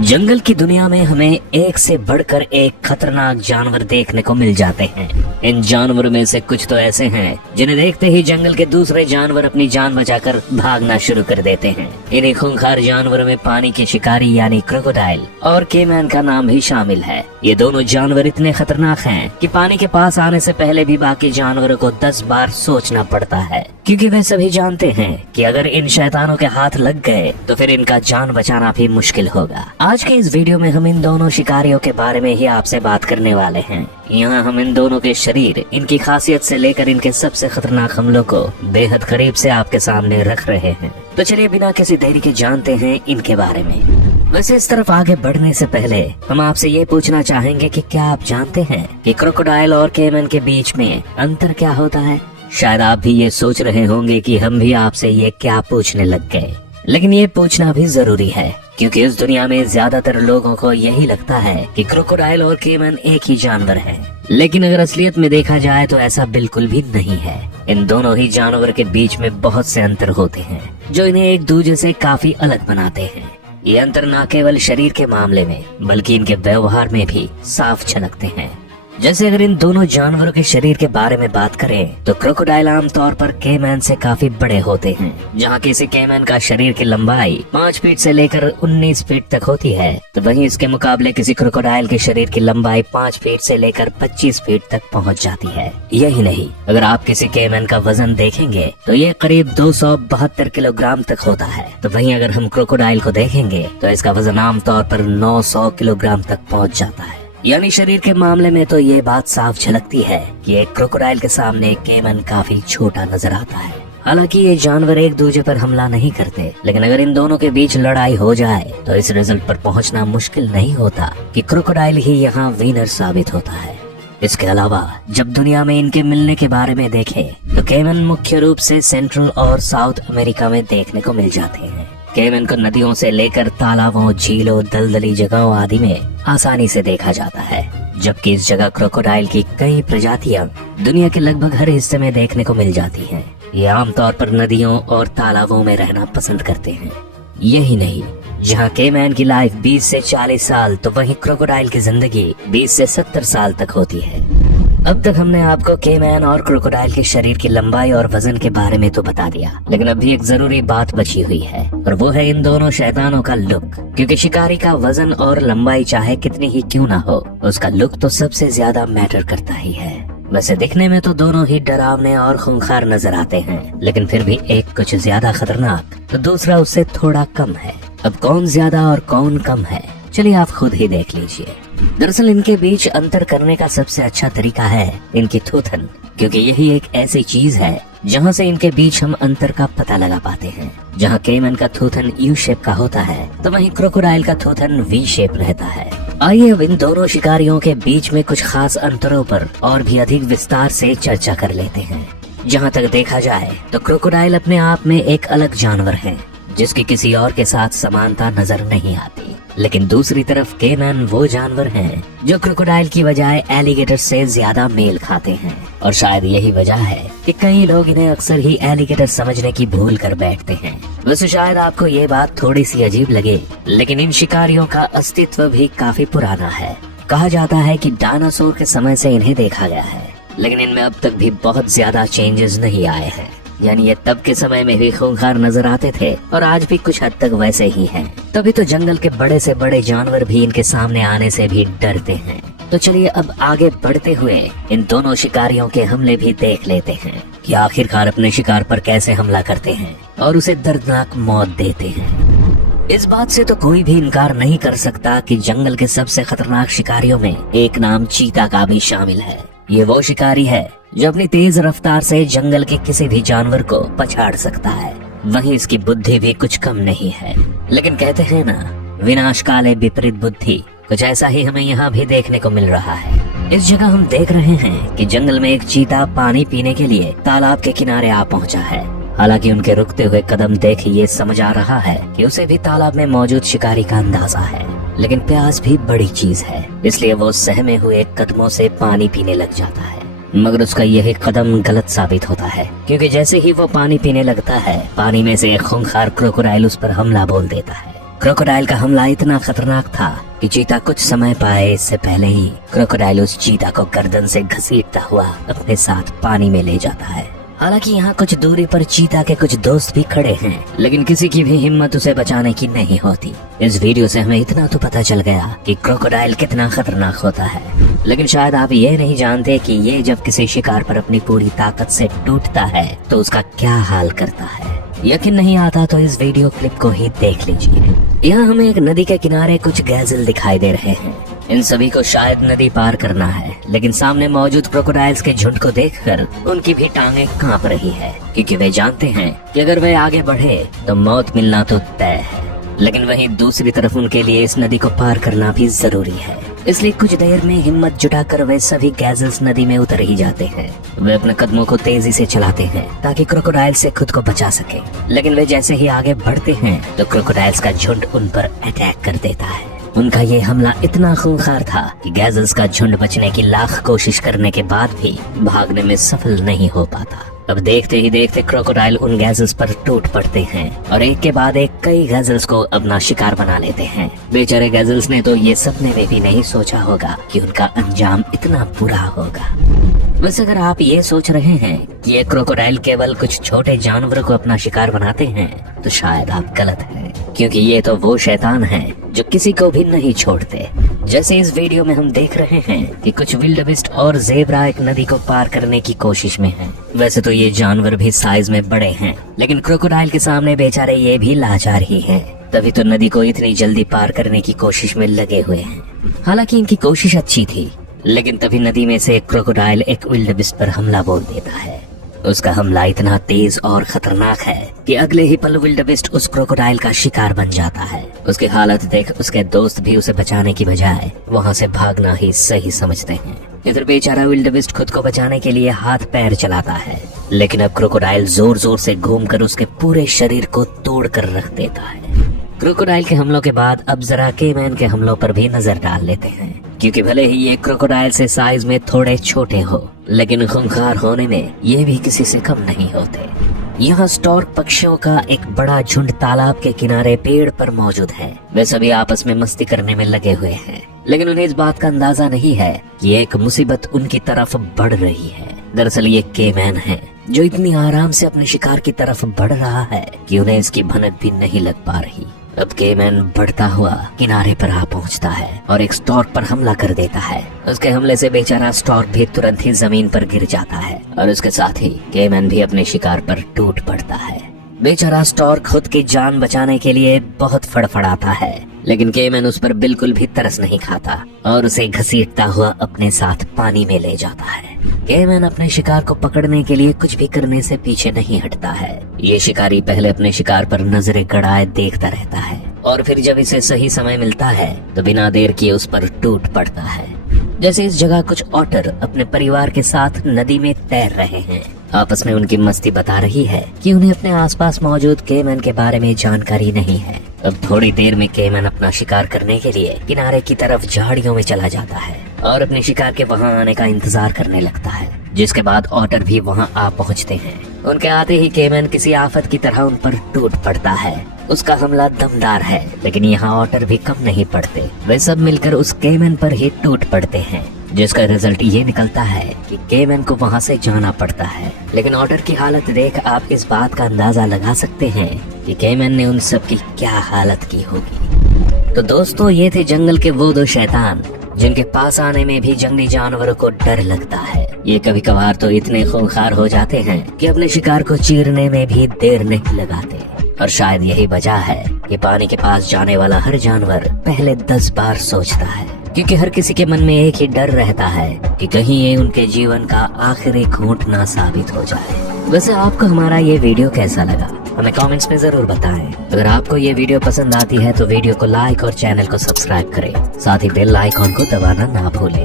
जंगल की दुनिया में हमें एक से बढ़कर एक खतरनाक जानवर देखने को मिल जाते हैं। इन जानवरों में से कुछ तो ऐसे हैं जिन्हें देखते ही जंगल के दूसरे जानवर अपनी जान बचाकर भागना शुरू कर देते हैं। इन्हीं खूंखार जानवरों में पानी के शिकारी यानी क्रोकोडाइल और केमैन का नाम भी शामिल है। ये दोनों जानवर इतने खतरनाक हैं कि पानी के पास आने से पहले भी बाकी जानवरों को 10 बार सोचना पड़ता है, क्योंकि वे सभी जानते हैं कि अगर इन शैतानों के हाथ लग गए तो फिर इनका जान बचाना भी मुश्किल होगा। आज के इस वीडियो में हम इन दोनों शिकारियों के बारे में ही आपसे बात करने वाले हैं। यहाँ हम इन दोनों के शरीर, इनकी खासियत से लेकर इनके सबसे खतरनाक हमलों को बेहद करीब से आपके सामने रख रहे हैं। तो चलिए बिना किसी देरी के जानते हैं इनके बारे में। वैसे इस तरफ आगे बढ़ने से पहले हम आपसे ये पूछना चाहेंगे कि क्या आप जानते हैं कि क्रोकोडाइल और केमैन के बीच में अंतर क्या होता है? शायद आप भी ये सोच रहे होंगे कि हम भी आपसे ये क्या पूछने लग गए, लेकिन ये पूछना भी जरूरी है, क्योंकि इस दुनिया में ज्यादातर लोगों को यही लगता है कि क्रोकोडाइल और केमैन एक ही जानवर है। लेकिन अगर असलियत में देखा जाए तो ऐसा बिल्कुल भी नहीं है। इन दोनों ही जानवर के बीच में बहुत से अंतर होते हैं जो इन्हें एक दूसरे से काफी अलग बनाते हैं। ये अंतर न केवल शरीर के मामले में बल्कि इनके व्यवहार में भी साफ झलकते हैं। जैसे अगर इन दोनों जानवरों के शरीर के बारे में बात करें तो क्रोकोडाइल आमतौर पर केमैन से काफी बड़े होते हैं। जहाँ किसी केमैन का शरीर की लंबाई 5 फीट से लेकर 19 फीट तक होती है, तो वहीं इसके मुकाबले किसी क्रोकोडाइल के शरीर की लंबाई 5 फीट से लेकर 25 फीट तक पहुँच जाती है। यही नहीं, अगर आप किसी केमैन का वजन देखेंगे तो ये करीब 272 किलोग्राम तक होता है। तो वहीं अगर हम क्रोकोडाइल को देखेंगे तो इसका वजन आमतौर पर 900 किलोग्राम तक पहुँच जाता है। यानी शरीर के मामले में तो ये बात साफ झलकती है कि एक क्रोकोडाइल के सामने केमैन काफी छोटा नजर आता है। हालांकि ये जानवर एक दूसरे पर हमला नहीं करते, लेकिन अगर इन दोनों के बीच लड़ाई हो जाए तो इस रिजल्ट पर पहुंचना मुश्किल नहीं होता कि क्रोकोडाइल ही यहाँ विनर साबित होता है। इसके अलावा जब दुनिया में इनके मिलने के बारे में देखें तो केमैन मुख्य रूप से सेंट्रल और साउथ अमेरिका में देखने को मिल जाते हैं। केमैन को नदियों से लेकर तालाबों, झीलों, दलदली जगहों आदि में आसानी से देखा जाता है, जबकि इस जगह क्रोकोडाइल की कई प्रजातियां दुनिया के लगभग हर हिस्से में देखने को मिल जाती हैं। ये आमतौर पर नदियों और तालाबों में रहना पसंद करते हैं। यही नहीं, जहाँ केमैन की लाइफ 20 से 40 साल तो वहीं क्रोकोडाइल की जिंदगी 20 से 70 साल तक होती है। अब तक हमने आपको केमैन और क्रोकोडाइल के शरीर की लंबाई और वजन के बारे में तो बता दिया, लेकिन अभी एक जरूरी बात बची हुई है और वो है इन दोनों शैतानों का लुक। क्योंकि शिकारी का वजन और लंबाई चाहे कितनी ही क्यों ना हो, उसका लुक तो सबसे ज्यादा मैटर करता ही है। वैसे दिखने में तो दोनों ही डरावने और खूंखार नजर आते हैं, लेकिन फिर भी एक कुछ ज्यादा खतरनाक तो दूसरा उससे थोड़ा कम है। अब कौन ज्यादा और कौन कम है, चलिए आप खुद ही देख लीजिए। दरअसल इनके बीच अंतर करने का सबसे अच्छा तरीका है इनकी थूथन, क्योंकि यही एक ऐसी चीज है जहां से इनके बीच हम अंतर का पता लगा पाते हैं। जहां केमैन का थूथन यू शेप का होता है तो वहीं क्रोकोडाइल का थूथन वी शेप रहता है। आइए अब इन दोनों शिकारियों के बीच में कुछ खास अंतरों पर और भी अधिक विस्तार से चर्चा कर लेते हैं। जहाँ तक देखा जाए तो क्रोकोडाइल अपने आप में एक अलग जानवर है जिसकी किसी और के साथ समानता नजर नहीं आती, लेकिन दूसरी तरफ केमैन वो जानवर हैं जो क्रोकोडाइल की बजाय एलिगेटर से ज्यादा मेल खाते हैं। और शायद यही वजह है कि कई लोग इन्हें अक्सर ही एलिगेटर समझने की भूल कर बैठते हैं। वैसे शायद आपको ये बात थोड़ी सी अजीब लगे, लेकिन इन शिकारियों का अस्तित्व भी काफी पुराना है। कहा जाता है कि डायनासोर के समय से इन्हें देखा गया है, लेकिन इनमें अब तक भी बहुत ज्यादा चेंजेस नहीं आए हैं। यानी ये तब के समय में भी खूंखार नजर आते थे और आज भी कुछ हद तक वैसे ही हैं। तभी तो जंगल के बड़े से बड़े जानवर भी इनके सामने आने से भी डरते हैं। तो चलिए अब आगे बढ़ते हुए इन दोनों शिकारियों के हमले भी देख लेते हैं कि आखिरकार अपने शिकार पर कैसे हमला करते हैं और उसे दर्दनाक मौत देते हैं। इस बात से तो कोई भी इनकार नहीं कर सकता कि जंगल के सबसे खतरनाक शिकारियों में एक नाम चीता का भी शामिल है। ये वो शिकारी है जो अपनी तेज रफ्तार से जंगल के किसी भी जानवर को पछाड़ सकता है। वहीं इसकी बुद्धि भी कुछ कम नहीं है, लेकिन कहते हैं ना, विनाश काले विपरीत बुद्धि, कुछ ऐसा ही हमें यहाँ भी देखने को मिल रहा है। इस जगह हम देख रहे हैं कि जंगल में एक चीता पानी पीने के लिए तालाब के किनारे आ पहुँचा है। हालांकि उनके रुकते हुए कदम देख ये समझ आ रहा है कि उसे भी तालाब में मौजूद शिकारी का अंदाजा है, लेकिन प्यास भी बड़ी चीज है, इसलिए वो सहमे हुए कदमों से पानी पीने लग जाता है। मगर उसका यही कदम गलत साबित होता है, क्योंकि जैसे ही वो पानी पीने लगता है, पानी में से एक खूंखार क्रोकोडाइल उस पर हमला बोल देता है। क्रोकोडाइल का हमला इतना खतरनाक था कि चीता कुछ समय पाए इससे पहले ही क्रोकोडाइल उस चीता को गर्दन से घसीटता हुआ अपने साथ पानी में ले जाता है। हालांकि यहाँ कुछ दूरी पर चीता के कुछ दोस्त भी खड़े हैं, लेकिन किसी की भी हिम्मत उसे बचाने की नहीं होती। इस वीडियो से हमें इतना तो पता चल गया कि क्रोकोडाइल कितना खतरनाक होता है, लेकिन शायद आप ये नहीं जानते कि ये जब किसी शिकार पर अपनी पूरी ताकत से टूटता है तो उसका क्या हाल करता है। यकीन नहीं आता तो इस वीडियो क्लिप को ही देख लीजिए। यहाँ हमें एक नदी के किनारे कुछ गैज़ल दिखाई दे रहे हैं। इन सभी को शायद नदी पार करना है, लेकिन सामने मौजूद क्रोकोडाइल्स के झुंड को देखकर उनकी भी टांगें कांप रही है, क्योंकि वे जानते हैं कि अगर वे आगे बढ़े तो मौत मिलना तो तय है। लेकिन वहीं दूसरी तरफ उनके लिए इस नदी को पार करना भी जरूरी है। इसलिए कुछ देर में हिम्मत जुटाकर वे सभी गैज़ल्स नदी में उतर ही जाते हैं। वे अपने कदमों को तेजी से चलाते हैं ताकि क्रोकोडाइल से खुद को बचा सके, लेकिन वे जैसे ही आगे बढ़ते हैं तो क्रोकोडाइल्स का झुंड उन पर अटैक कर देता है। उनका ये हमला इतना खूंखार था कि गैज़ल्स का झुंड बचने की लाख कोशिश करने के बाद भी भागने में सफल नहीं हो पाता। अब देखते ही देखते क्रोकोडाइल उन गैज़ल्स पर टूट पड़ते हैं और एक के बाद एक कई गैज़ल्स को अपना शिकार बना लेते हैं। बेचारे गैज़ल्स ने तो ये सपने में भी नहीं सोचा होगा कि उनका अंजाम इतना बुरा होगा। वैसे अगर आप ये सोच रहे हैं कि ये क्रोकोडाइल केवल कुछ छोटे जानवरों को अपना शिकार बनाते हैं तो शायद आप गलत हैं, क्योंकि ये तो वो शैतान हैं जो किसी को भी नहीं छोड़ते। जैसे इस वीडियो में हम देख रहे हैं कि कुछ विल्डबीस्ट और ज़ेब्रा एक नदी को पार करने की कोशिश में हैं। वैसे तो ये जानवर भी साइज में बड़े हैं, लेकिन क्रोकोडाइल के सामने बेचारे ये भी लाचार ही हैं। तभी तो नदी को इतनी जल्दी पार करने की कोशिश में लगे हुए हैं। हालांकि इनकी कोशिश अच्छी थी, लेकिन तभी नदी में से एक क्रोकोडाइल एक विल्डबीस्ट पर हमला बोल देता है। उसका हमला इतना तेज और खतरनाक है कि अगले ही पल विल्डबीस्ट उस क्रोकोडाइल का शिकार बन जाता है। उसकी हालत देख उसके दोस्त भी उसे बचाने की बजाय वहां से भागना ही सही समझते हैं। इधर बेचारा विल्डबीस्ट खुद को बचाने के लिए हाथ पैर चलाता है, लेकिन अब क्रोकोडाइल जोर जोर से घूमकर उसके पूरे शरीर को तोड़ कर रख देता है। क्रोकोडाइल के हमलों के बाद अब जरा केमैन के हमलों पर भी नजर डाल लेते हैं, क्योंकि भले ही ये क्रोकोडाइल से साइज में थोड़े छोटे हो, लेकिन खूंखार होने में ये भी किसी से कम नहीं होते। यहाँ स्टॉर्क पक्षियों का एक बड़ा झुंड तालाब के किनारे पेड़ पर मौजूद है। वे सभी आपस में मस्ती करने में लगे हुए हैं, लेकिन उन्हें इस बात का अंदाजा नहीं है कि एक मुसीबत उनकी तरफ बढ़ रही है। दरअसल ये केमैन है जो इतनी आराम से अपने शिकार की तरफ बढ़ रहा है कि उन्हें इसकी भनक भी नहीं लग पा रही। अब केमैन बढ़ता हुआ किनारे पर आ पहुंचता है और एक स्टॉर्क पर हमला कर देता है। उसके हमले से बेचारा स्टॉर्क भी तुरंत ही जमीन पर गिर जाता है और उसके साथ ही केमैन भी अपने शिकार पर टूट पड़ता है। बेचारा स्टॉर्क खुद की जान बचाने के लिए बहुत फड़फड़ाता है, लेकिन केमैन उस पर बिल्कुल भी तरस नहीं खाता और उसे घसीटता हुआ अपने साथ पानी में ले जाता है। केमैन अपने शिकार को पकड़ने के लिए कुछ भी करने से पीछे नहीं हटता है। ये शिकारी पहले अपने शिकार पर नजरें गड़ाए देखता रहता है और फिर जब इसे सही समय मिलता है तो बिना देर किए उस पर टूट पड़ता है। जैसे इस जगह कुछ ऑटर अपने परिवार के साथ नदी में तैर रहे हैं। आपस में उनकी मस्ती बता रही है कि उन्हें अपने आसपास मौजूद केमैन के बारे में जानकारी नहीं है। अब थोड़ी देर में केमैन अपना शिकार करने के लिए किनारे की तरफ झाड़ियों में चला जाता है और अपने शिकार के वहां आने का इंतजार करने लगता है, जिसके बाद ऑटर भी वहां आ पहुंचते हैं। उनके आते ही केमैन किसी आफत की तरह उन पर टूट पड़ता है। उसका हमला दमदार है, लेकिन यहाँ ऑटर भी कम नहीं पड़ते। वे सब मिलकर उस केमैन पर ही टूट पड़ते हैं, जिसका रिजल्ट ये निकलता है कि केमैन को वहाँ से जाना पड़ता है। लेकिन ऑटर की हालत देख आप इस बात का अंदाजा लगा सकते हैं कि केमैन ने उन सब की क्या हालत की होगी। तो दोस्तों, ये थे जंगल के वो दो शैतान जिनके पास आने में भी जंगली जानवरों को डर लगता है। ये कभी कभार तो इतने खूंखार हो जाते हैं कि अपने शिकार को चीरने में भी देर नहीं लगाते। और शायद यही वजह है कि पानी के पास जाने वाला हर जानवर पहले 10 बार सोचता है, क्योंकि हर किसी के मन में एक ही डर रहता है कि कहीं ये उनके जीवन का आखिरी घूंट ना साबित हो जाए। वैसे आपको हमारा ये वीडियो कैसा लगा हमें कमेंट्स में जरूर बताएं। अगर आपको ये वीडियो पसंद आती है तो वीडियो को लाइक और चैनल को सब्सक्राइब करें। साथ ही बेल आइकॉन को दबाना ना भूलें।